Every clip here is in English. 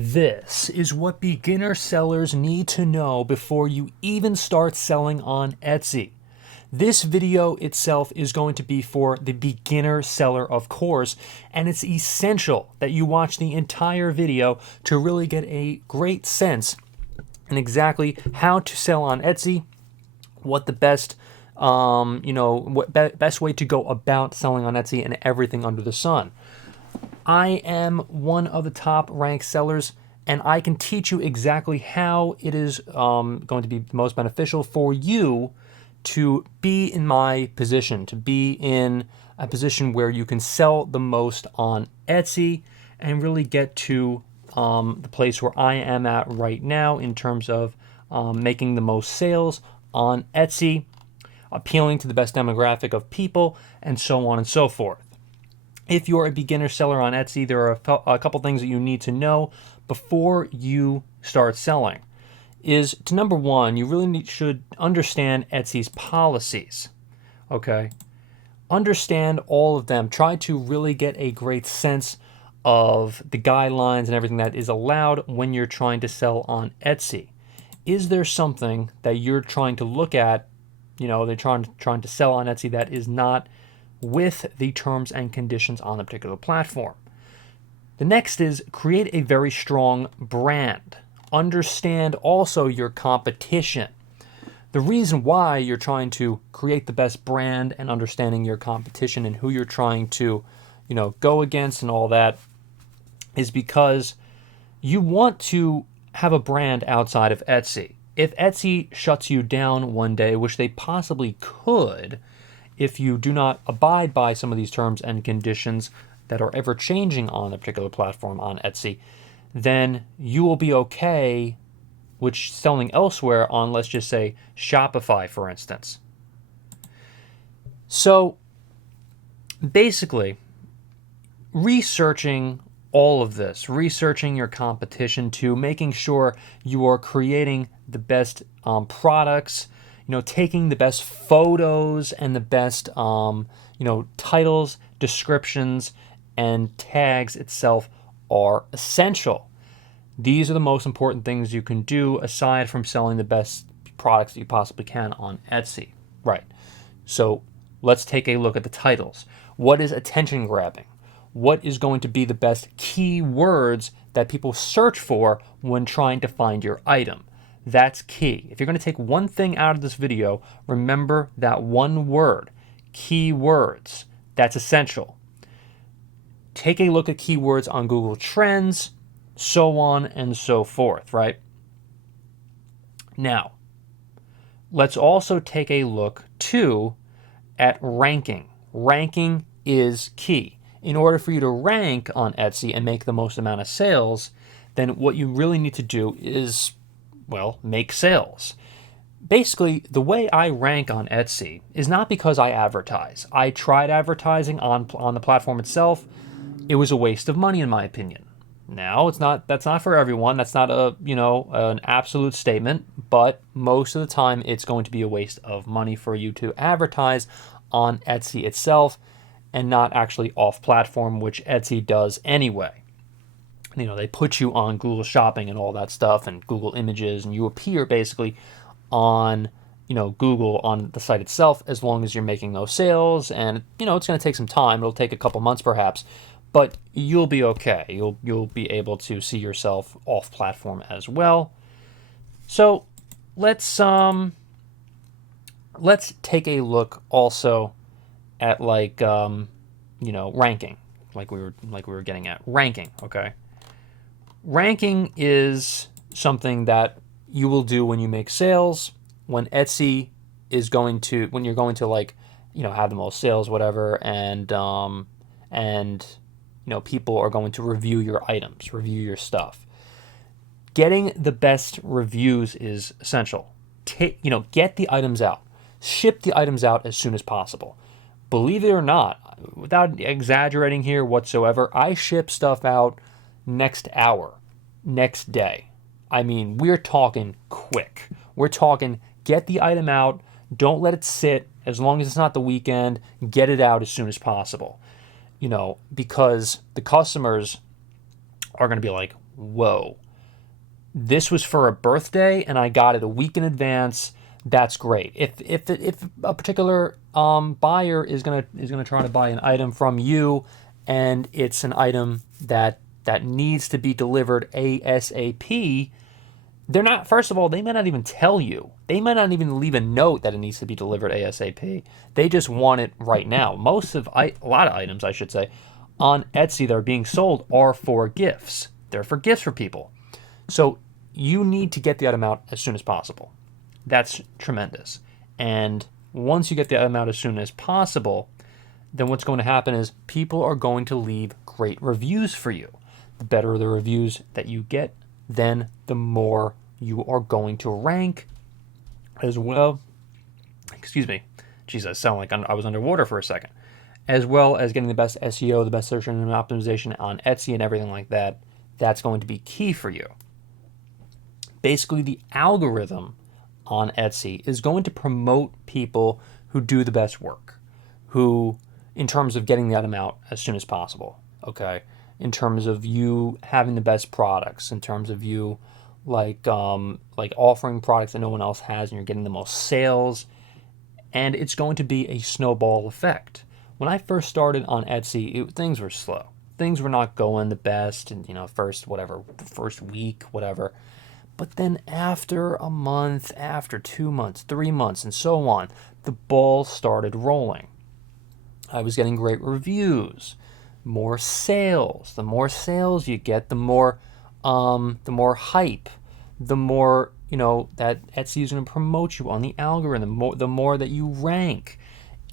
This is what beginner sellers need to know before you even start selling on Etsy. This video itself is going to be for the beginner seller, of course, and it's essential that you watch the entire video to really get a great sense in exactly how to sell on Etsy, what the best best way to go about selling on Etsy, and everything under the sun. I am one of the top ranked sellers, and I can teach you exactly how it is going to be most beneficial for you to be in my position, to be in a position where you can sell the most on Etsy and really get to the place where I am at right now in terms of making the most sales on Etsy, appealing to the best demographic of people, and so on and so forth. If you're a beginner seller on Etsy, there are a couple things that you need to know before you start selling. Number one, you really should understand Etsy's policies. Okay? Understand all of them. Try to really get a great sense of the guidelines and everything that is allowed when you're trying to sell on Etsy. Is there something that you're trying to look at, they're trying to sell on Etsy that is not with the terms and conditions on the particular platform? The next is create a very strong brand. Understand also your competition. The reason why you're trying to create the best brand and understanding your competition and who you're trying to, go against and all that is because you want to have a brand outside of Etsy. If Etsy shuts you down one day, which they possibly could, if you do not abide by some of these terms and conditions that are ever changing on a particular platform on Etsy, then you will be okay with selling elsewhere on, let's just say, Shopify, for instance. So basically, researching all of this, researching your competition to making sure you are creating the best products, taking the best photos and the best, titles, descriptions, and tags itself are essential. These are the most important things you can do aside from selling the best products that you possibly can on Etsy. Right. So let's take a look at the titles. What is attention grabbing? What is going to be the best keywords that people search for when trying to find your item? That's key. If you're going to take one thing out of this video, remember that one word, keywords. That's essential. Take a look at keywords on Google Trends, so on and so forth, right? Now, let's also take a look, too, at ranking. Ranking is key. In order for you to rank on Etsy and make the most amount of sales, then what you really need to do is, make sales. Basically, the way I rank on Etsy is not because I advertise. I tried advertising on the platform itself. It was a waste of money, in my opinion. Now, that's not for everyone. That's not an absolute statement, but most of the time it's going to be a waste of money for you to advertise on Etsy itself and not actually off platform, which Etsy does anyway. They put you on Google Shopping and all that stuff and Google Images, and you appear basically on Google on the site itself as long as you're making those sales. And it's going to take some time. It'll take a couple months perhaps, but you'll be okay. You'll be able to see yourself off platform as well. So let's take a look also at ranking, like we were getting at ranking. Okay, ranking is something that you will do when you make sales. When Etsy is when you're going to have the most sales, whatever, and people are going to review your items, review your stuff. Getting the best reviews is essential. Get the items out, ship the items out as soon as possible. Believe it or not, without exaggerating here whatsoever, I ship stuff out next hour, next day. I mean, we're talking quick. We're talking get the item out, don't let it sit, as long as it's not the weekend, get it out as soon as possible. Because the customers are going to be like, whoa, this was for a birthday and I got it a week in advance. That's great. If a particular buyer is gonna try to buy an item from you, and it's an item that needs to be delivered ASAP, they're not. First of all, they may not even tell you. They might not even leave a note that it needs to be delivered ASAP. They just want it right now. A lot of items, I should say, on Etsy that are being sold are for gifts. They're for gifts for people. So you need to get the item out as soon as possible. That's tremendous. And once you get the item out as soon as possible, then what's going to happen is people are going to leave great reviews for you. The better the reviews that you get, then the more you are going to rank as well. Excuse me. Jeez, I sound like I was underwater for a second. As well as getting the best SEO, the best search engine optimization on Etsy and everything like that. That's going to be key for you. Basically, the algorithm on Etsy is going to promote people who do the best work, who, in terms of getting the item out as soon as possible, okay? In terms of you having the best products, in terms of you like offering products that no one else has and you're getting the most sales, and it's going to be a snowball effect. When I first started on Etsy, things were slow. Things were not going the best, and first week, whatever. But then after a month, after 2 months, 3 months, and so on, the ball started rolling. I was getting great reviews, more sales. The more sales you get, the more hype, the more that Etsy is going to promote you on the algorithm. The more that you rank,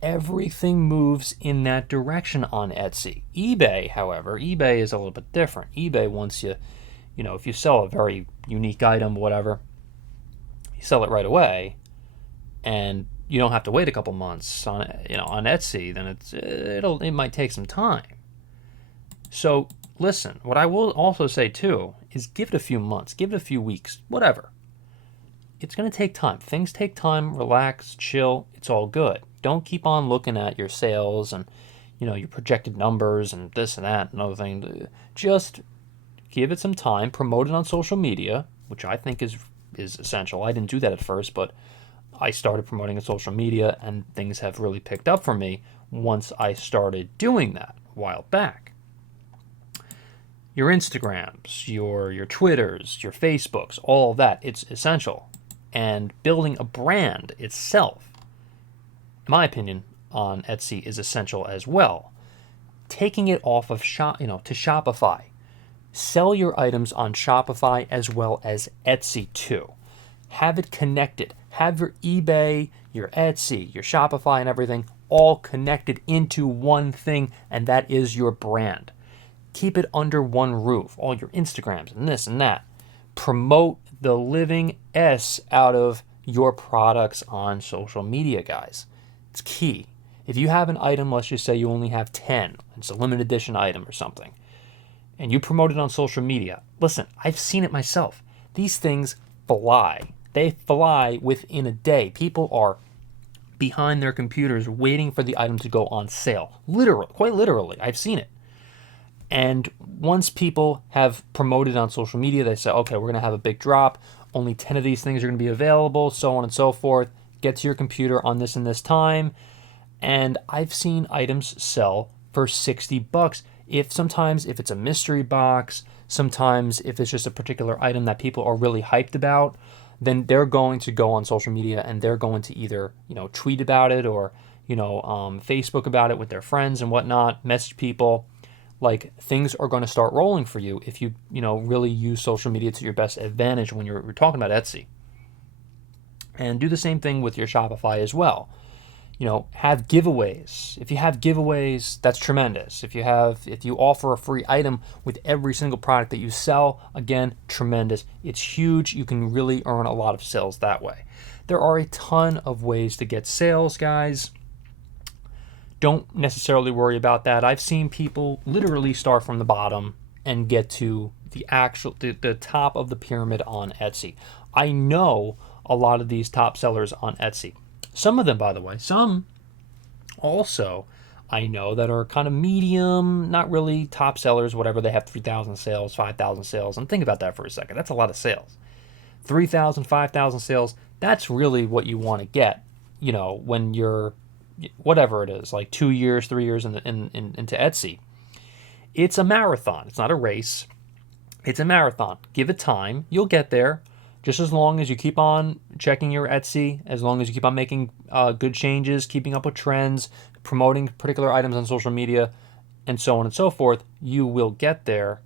everything moves in that direction on Etsy. eBay, however, is a little bit different. eBay wants you. If you sell a very unique item, whatever, you sell it right away, and you don't have to wait a couple months on Etsy. Then it might take some time. So listen, what I will also say too is give it a few months, give it a few weeks, whatever. It's going to take time. Things take time. Relax, chill. It's all good. Don't keep on looking at your sales and your projected numbers and this and that and other thing. Just give it some time, promote it on social media, which I think is essential. I didn't do that at first, but I started promoting on social media, and things have really picked up for me once I started doing that a while back. Your Instagrams, your Twitters, your Facebooks, all of that, it's essential. And building a brand itself, in my opinion, on Etsy is essential as well. Taking it off of to Shopify. Sell your items on Shopify as well as Etsy too. Have it connected. Have your eBay, your Etsy, your Shopify and everything all connected into one thing, and that is your brand. Keep it under one roof. All your Instagrams and this and that. Promote the living S out of your products on social media, guys. It's key. If you have an item, let's just say you only have 10, it's a limited edition item or something, and you promote it on social media, listen, I've seen it myself. These things fly. They fly within a day. People are behind their computers waiting for the item to go on sale. Literally, quite literally, I've seen it. And once people have promoted on social media, they say, okay, we're going to have a big drop. Only 10 of these things are going to be available, so on and so forth. Get to your computer on this and this time. And I've seen items sell for $60. Sometimes if it's a mystery box, sometimes if it's just a particular item that people are really hyped about, then they're going to go on social media and they're going to either, tweet about it or, Facebook about it with their friends and whatnot, message people. Like, things are going to start rolling for you if you, really use social media to your best advantage when you're talking about Etsy. And do the same thing with your Shopify as well. Have giveaways. If you have giveaways, that's tremendous. If you offer a free item with every single product that you sell, again, tremendous. It's huge. You can really earn a lot of sales that way. There are a ton of ways to get sales, guys. Don't necessarily worry about that. I've seen people literally start from the bottom and get to the top of the pyramid on Etsy. I know a lot of these top sellers on Etsy. Some of them, by the way, some also I know that are kind of medium, not really top sellers, whatever. They have 3,000 sales, 5,000 sales. And think about that for a second. That's a lot of sales. 3,000, 5,000 sales, that's really what you want to get, when you're, whatever it is, like 2 years, 3 years into Etsy. It's a marathon. It's not a race. It's a marathon. Give it time. You'll get there. Just as long as you keep on checking your Etsy, as long as you keep on making good changes, keeping up with trends, promoting particular items on social media, and so on and so forth, you will get there,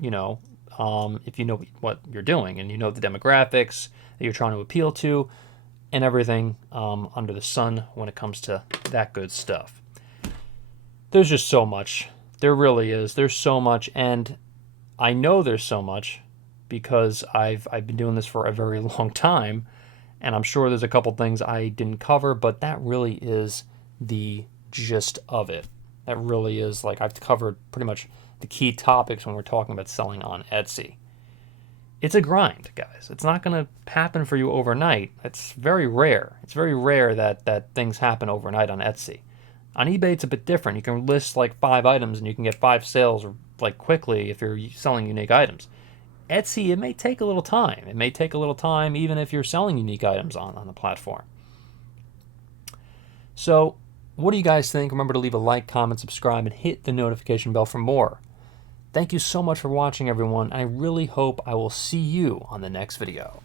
if you know what you're doing and you know the demographics that you're trying to appeal to and everything under the sun when it comes to that good stuff. There's just so much. There really is. There's so much, and I know there's so much because I've been doing this for a very long time, and I'm sure there's a couple things I didn't cover, but that really is the gist of it. That really is, like, I've covered pretty much the key topics when we're talking about selling on Etsy. It's a grind, guys. It's not going to happen for you overnight. It's very rare. It's very rare that things happen overnight on Etsy. On eBay, it's a bit different. You can list like 5 items and you can get 5 sales like quickly if you're selling unique items. Etsy, it may take a little time. It may take a little time even if you're selling unique items on the platform. So, what do you guys think? Remember to leave a like, comment, subscribe, and hit the notification bell for more. Thank you so much for watching, everyone. I really hope I will see you on the next video.